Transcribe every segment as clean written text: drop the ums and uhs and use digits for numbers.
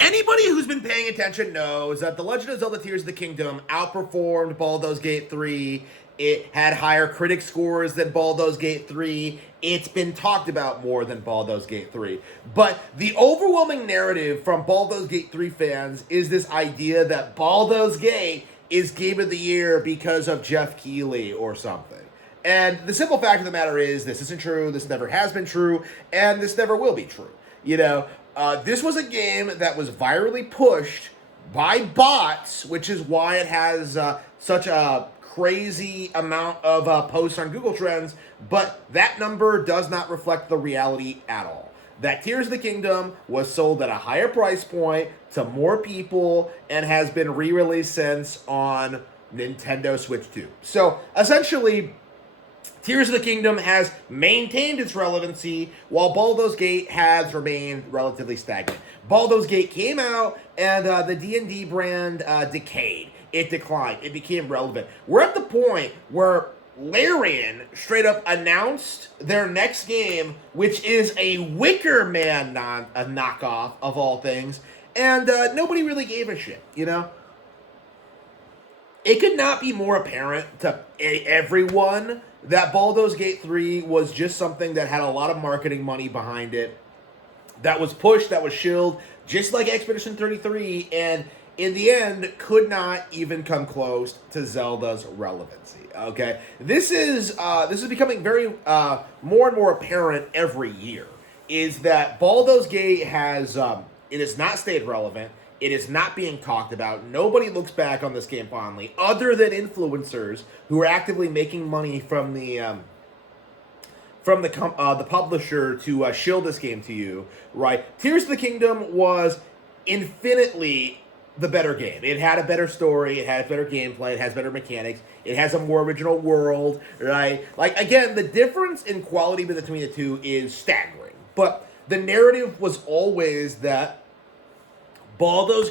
Anybody who's been paying attention knows that The Legend of Zelda Tears of the Kingdom outperformed Baldur's Gate 3. It had higher critic scores than Baldur's Gate 3. It's been talked about more than Baldur's Gate 3. But the overwhelming narrative from Baldur's Gate 3 fans is this idea that Baldur's Gate is Game of the Year because of Jeff Keighley or something. And the simple fact of the matter is, this isn't true, this never has been true, and this never will be true. This was a game that was virally pushed by bots, which is why it has such a crazy amount of posts on Google Trends, but that number does not reflect the reality at all. That Tears of the Kingdom was sold at a higher price point to more people and has been re-released since on Nintendo Switch 2. So, essentially, Tears of the Kingdom has maintained its relevancy, while Baldur's Gate has remained relatively stagnant. Baldur's Gate came out, and the D&D brand decayed. It declined. It became relevant. We're at the point where Larian straight up announced their next game, which is a Wicker Man a knockoff, of all things, and nobody really gave a shit, It could not be more apparent to everyone that Baldur's Gate 3 was just something that had a lot of marketing money behind it, that was pushed, that was shilled, just like Expedition 33, and in the end, could not even come close to Zelda's relevancy, okay? This is becoming very, more and more apparent every year, is that Baldur's Gate it has not stayed relevant. It is not being talked about. Nobody looks back on this game fondly, other than influencers who are actively making money from the publisher to shill this game to you, right? Tears of the Kingdom was infinitely the better game. It had a better story. It has better gameplay. It has better mechanics. It has a more original world, right? Like, again, the difference in quality between the two is staggering. But the narrative was always that Baldur's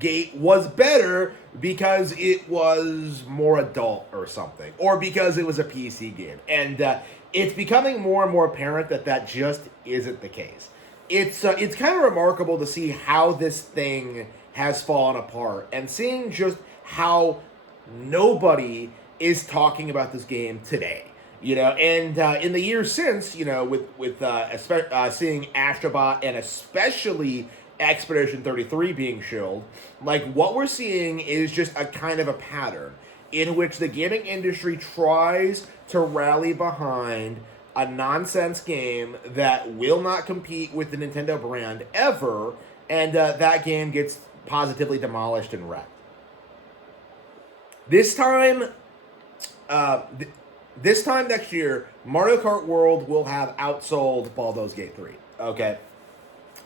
Gate was better because it was more adult or something, or because it was a PC game. And it's becoming more and more apparent that just isn't the case. It's kind of remarkable to see how this thing has fallen apart, and seeing just how nobody is talking about this game today. And in the years since, with seeing Astrobot and especially Expedition 33 being shilled, like, what we're seeing is just a kind of a pattern in which the gaming industry tries to rally behind a nonsense game that will not compete with the Nintendo brand ever, and that game gets positively demolished and wrecked. This time next year, Mario Kart World will have outsold Baldur's Gate 3, okay?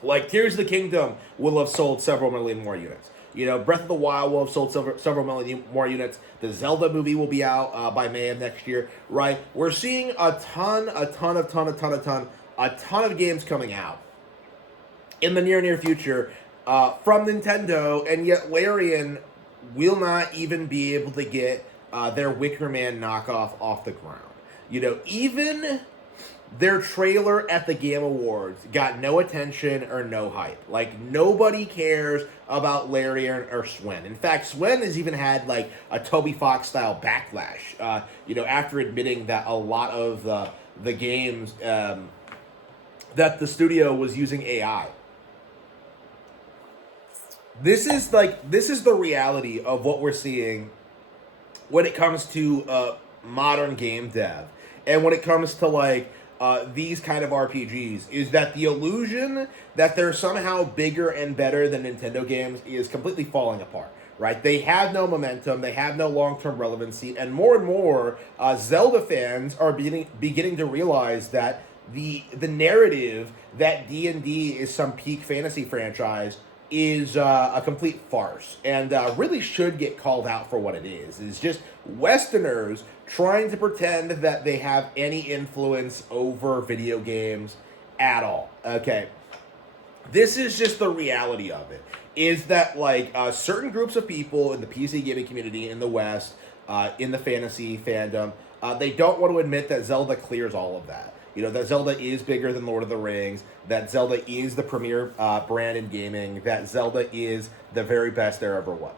Like, Tears of the Kingdom will have sold several million more units. Breath of the Wild will have sold several million more units. The Zelda movie will be out by May of next year, right? We're seeing a ton of games coming out in the near future from Nintendo, and yet Larian will not even be able to get their Wicker Man knockoff off the ground. Even their trailer at the Game Awards got no attention or no hype. Like, nobody cares about Larian or Swen. In fact, Swen has even had, like, a Toby Fox style backlash, after admitting that a lot of the games that the studio was using AI. This is the reality of what we're seeing when it comes to modern game dev, and when it comes to these kind of RPGs, is that the illusion that they're somehow bigger and better than Nintendo games is completely falling apart, right? They have no momentum, they have no long-term relevancy, and more Zelda fans are beginning to realize that the narrative that D&D is some peak fantasy franchise is a complete farce, and really should get called out for what it is. It's just Westerners trying to pretend that they have any influence over video games at all. Okay, this is just the reality of it, is that certain groups of people in the PC gaming community in the West, in the fantasy fandom, they don't want to admit that Zelda clears all of that. that Zelda is bigger than Lord of the Rings, that Zelda is the premier brand in gaming, that Zelda is the very best there ever was.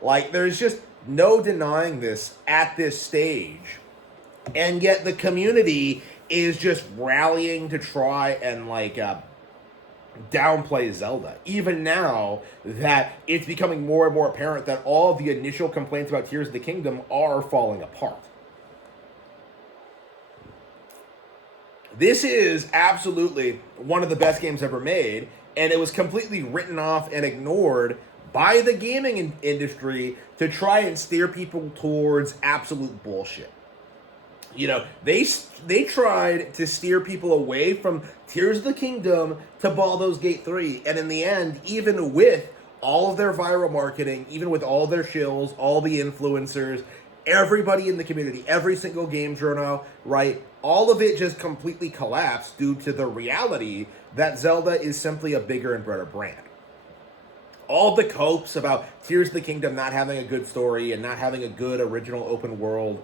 Like, there's just no denying this at this stage. And yet the community is just rallying to try and, like, downplay Zelda, even now that it's becoming more and more apparent that all of the initial complaints about Tears of the Kingdom are falling apart. This is absolutely one of the best games ever made, and it was completely written off and ignored by the gaming industry to try and steer people towards absolute bullshit. They tried to steer people away from Tears of the Kingdom to Baldur's Gate 3, and in the end, even with all of their viral marketing, even with all their shills, all the influencers, everybody in the community, every single game journal, right, all of it just completely collapsed due to the reality that Zelda is simply a bigger and better brand. All the copes about Tears of the Kingdom not having a good story and not having a good original open world,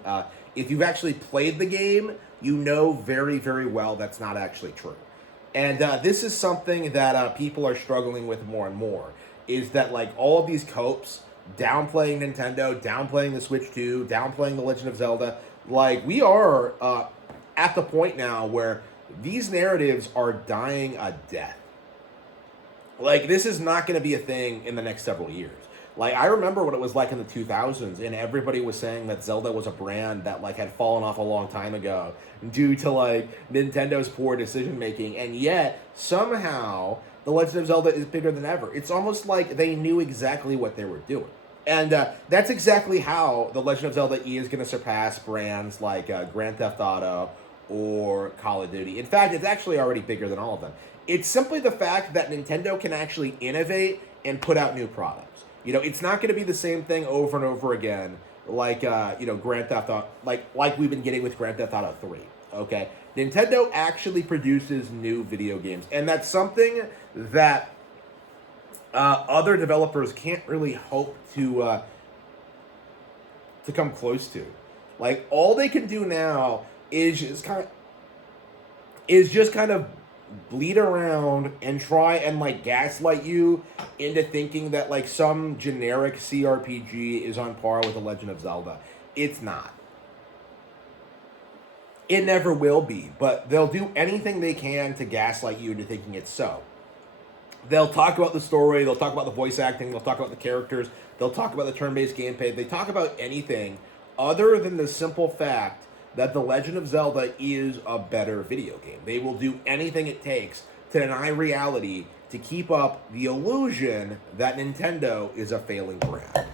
if you've actually played the game, you know very, very well that's not actually true. And this is something that people are struggling with more and more, is that, like, all of these copes, downplaying Nintendo, downplaying the Switch 2, downplaying The Legend of Zelda, like, we are at the point now where these narratives are dying a death. Like, this is not going to be a thing in the next several years. Like, I remember what it was like in the 2000s, and everybody was saying that Zelda was a brand that, like, had fallen off a long time ago due to, like, Nintendo's poor decision-making, and yet, somehow, The Legend of Zelda is bigger than ever. It's almost like they knew exactly what they were doing. And that's exactly how The Legend of Zelda is going to surpass brands like Grand Theft Auto or Call of Duty. In fact, it's actually already bigger than all of them. It's simply the fact that Nintendo can actually innovate and put out new products. It's not going to be the same thing over and over again, like Grand Theft Auto, like we've been getting with Grand Theft Auto 3. Okay, Nintendo actually produces new video games, and that's something that other developers can't really hope to come close to. Like, all they can do now is just kind of bleed around and try and, like, gaslight you into thinking that, like, some generic CRPG is on par with The Legend of Zelda. It's not. It never will be, but they'll do anything they can to gaslight you into thinking it's so. They'll talk about the story, they'll talk about the voice acting, they'll talk about the characters, they'll talk about the turn-based gameplay, they talk about anything other than the simple fact that The Legend of Zelda is a better video game. They will do anything it takes to deny reality to keep up the illusion that Nintendo is a failing brand.